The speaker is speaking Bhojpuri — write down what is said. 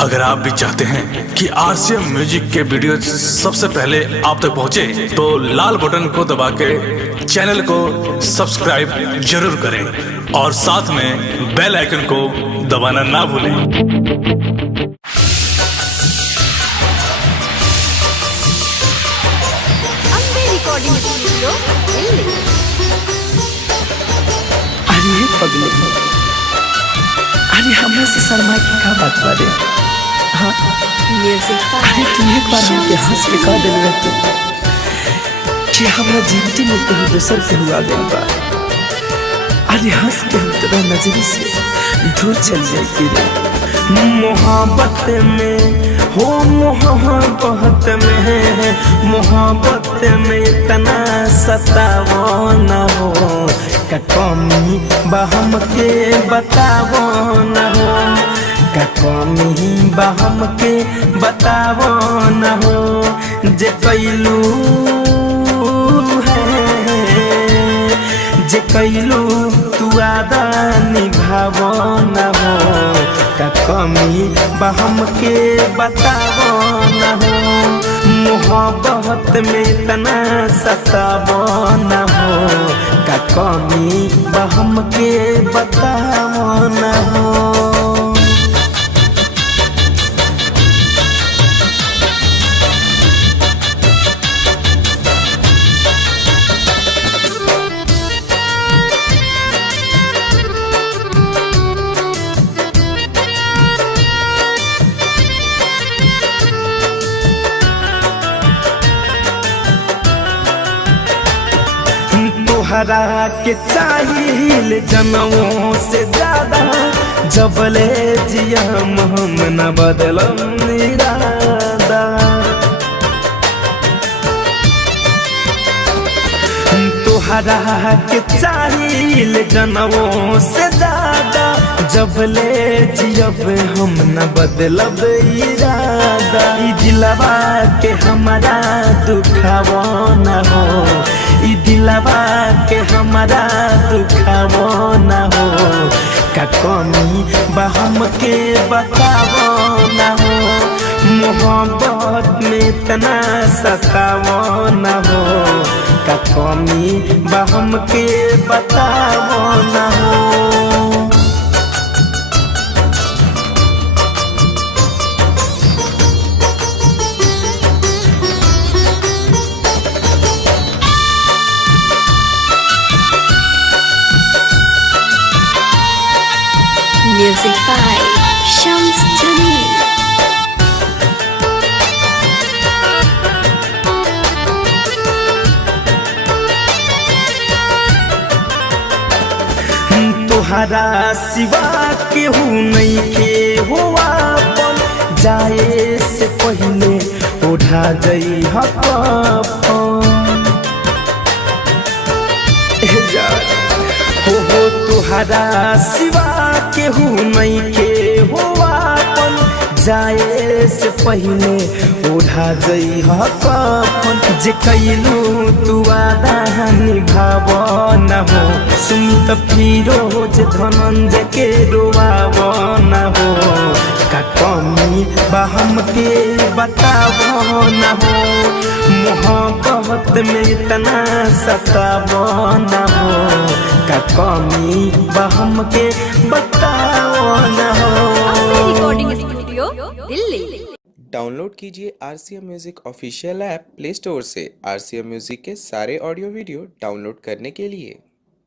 अगर आप भी चाहते हैं कि आरसीएम म्यूजिक के वीडियो सबसे पहले आप तक पहुंचे, तो लाल बटन को दबा के चैनल को सब्सक्राइब जरूर करें और साथ में बेल आइकन को दबाना ना भूलें। Recording studio Delhi. अरे पगलू, अरे हमरा से शर्मा की का बात बारे? हाँ म्यूजिक अरे तुम एक बार हमके हंस के कह दिल रहते कि हमरा जिंदगी में कोई दूसर के हुआ गइल बा। अरे हंस के हम तेरा नजरी से दूर चल जाए रे। मोहब्बत में हो, मोहब्बत में, मोहब्बत में इतना सतावो न हो, का कमी बहम के बतावो न हो, का कमी बहम के बतावो न हो। जे कैलू है, जे कैलू तू आदा निभावो न हो, का कमी बहम के बतावो न हो। मोहब्बत में इतना सतावो न हो, का कमी बहम के बतावो न हो। तोहरा के चाहिए जनमों से ज्यादा, जबले जियम हम न बदलम इरादा। तोहरा के चाहिए जनमों से ज्यादा, जबले जियब हम न बदलब इरादा। ई दिलवा के हमारा दुखावो न हो, ई दिलवा के हमारा दुखावो न हो, का कमी बहम के बतावो न हो। मोहब्बत में इतना सतावो न हो, का कमी बहम के बतावो न हो। Music by Shams Jamil. तोहरा सिवा केहू नहीं के हुआ, जाए से पहले उठा जई हो तोहरा सिवा केहू नहीं के हुआ, जाए से पहले उठा जई हकन। जे कैलू तू आदा निभावो न हो, सुमित फिरोज धनंजय के रोवावो न हो, का कमी बहम के बतावो न हो। मोहब्बत में इतना सतावो न हो, का कमी बहम के बतावो न हो। Recording studio Delhi. डाउनलोड कीजिए RCM music official app play store से। आरसीएम म्यूजिक के सारे ऑडियो वीडियो डाउनलोड करने के लिए